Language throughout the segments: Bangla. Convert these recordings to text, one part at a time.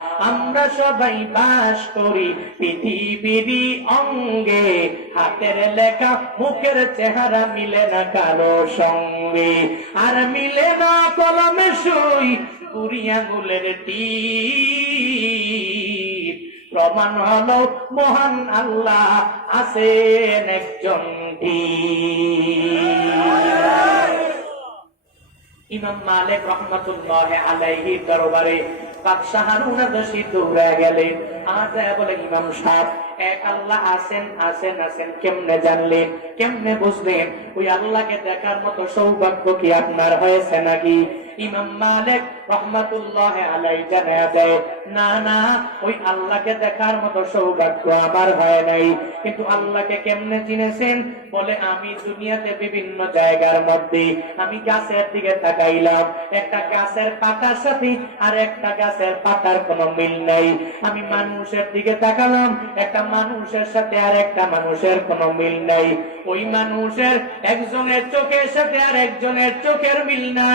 আমরা সবাই বাস করি পৃথিবীর অঙ্গে, হাতের লেখা মুখের চেহারা মিলে না কারো সঙ্গে, আর মিলে না কলমে সই কুড়ি আঙুলের টিপ। প্রমাণ হলো মহান আল্লাহ আছেন একজন ইমাম মালিক রহমাতুল্লাহ আলাইহি দরবারে বাদশাহ হারুন রশিদ দৌড়ে গেলেন। আর বলে, ইমাম সাহেব, এক আল্লাহ আছেন আছেন আছেন কেমনে জানলেন, কেমনে বুঝলেন? ওই আল্লাহকে দেখার মতো সৌভাগ্য কি আপনার হয়েছে নাকি? ইমাম মালিক রহমাতুল্লাহ আলাইহি জানায়া দেয়, না না, ওই আল্লাহকে দেখার মতো সৌভাগ্য আমার হয় নাই। কিন্তু আল্লাহকে কেমনে চিনেছেন? বলে, আমি দুনিয়াতে বিভিন্ন জায়গার মধ্যে আমি গাছের দিকে তাকাইলাম, একটা গাছের পাতার সাথে আর একটা গাছের পাতার কোনো মিল নাই। আমি মানুষের দিকে তাকালাম, একটা মানুষের সাথে আর একটা মানুষের কোনো মিল নাই। ওই মানুষের একজনের চোখের সাথে আর একজনের চোখের মিল নাই,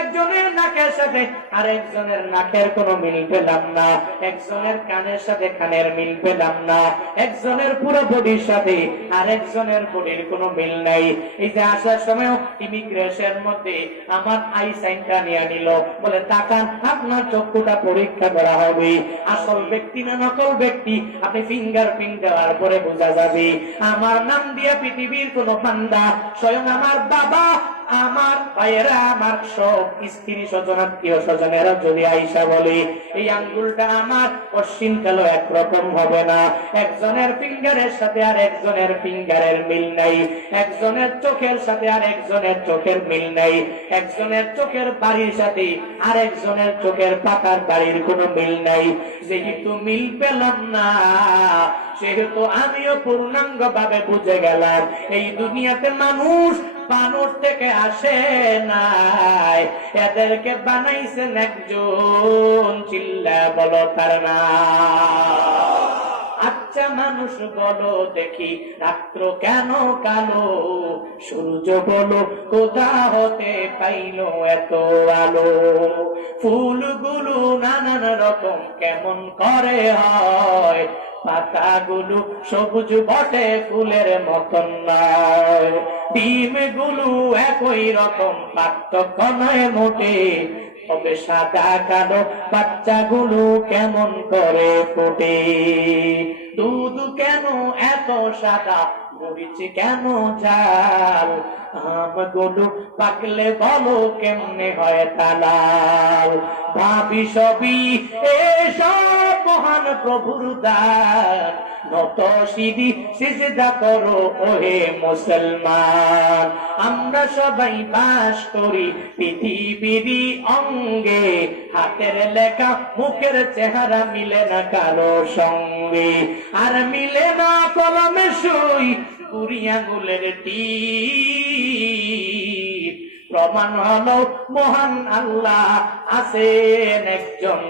একজনের নাকের সাথে আর একজনের নাকের কোনো মিল পেলাম না, একজনের কানের সাথে কানের মিল পেলাম না, একজনের পুরো বডির সাথে আর একজনের বডির কোনো মিল নাই। এই যে আসার সময় ইমিগ্রেশন মধ্যে আমার আই সাইনটা নিয়ে নিল, বলে, তাকান, আপনার চক্ষুটা পরীক্ষা করা হবে, আসল ব্যক্তি না নকল ব্যক্তি আপনি ফিঙ্গারপ্রিন্ট দেওয়ার পরে বোঝা যাবে। আমার নাম দিয়ে পৃথিবীর কোন বান্দা, স্বয়ং আমার বাবা, আমার ভাইয়েরা, আমার সব স্ত্রী স্বজন আত্মীয় স্বজনেরা যদি আইসা বলে এই আঙ্গুলটা আমার, পশ্চিম কালো একরকম হবে না। একজনের ফিঙ্গারের সাথে আর একজনের ফিঙ্গারের মিল নাই, একজনের চোখের সাথে আর একজনের চোখের মিল নাই, একজনের চোখের বাড়ির সাথে আর একজনের চোখের পাতার বাড়ির কোনো মিল নাই। যেহেতু মিল পেলাম না, সেহেতু আমিও পূর্ণাঙ্গ ভাবে বুঝে গেলাম এই দুনিয়াতে মানুষ বানর থেকে আসে নাই, এদেরকে বানাইছেন একজন, চিল্লা বলো তার নাম। আচ্ছা মানুষ বলো দেখি, রাত্র কেন কালো? সূর্য বলো কোথা হতে পাইলো এত আলো? ফুলগুলো নানান রকম কেমন করে হয়, পাতাগুলো সবুজ বটে ফুলের মতন নয়, ডিমগুলো একই রকম পার্থক্য নয় মোটে, তবে সাদা কালো বাচ্চাগুলো কেমন করে ফোটে? দুধ কেন এত সাদা, মরিচ কেন ঝাল, আমগুলো পাকলে বলো কেমনে হয় তালাল? ভাবি সবই এসব মহান প্রভুর দান, নত সিঁড়ি সিজদা করো ওহে মুসলমান। আমরা সবাই বাস করি পৃথিবীর অঙ্গে, হাতের লেখা মুখের চেহারা মিলে না কারো সঙ্গে, আর মিলে না কলমে সই কুড়ি আঙুলের টিপ। প্রমাণ হলো মহান আল্লাহ আছেন একজন।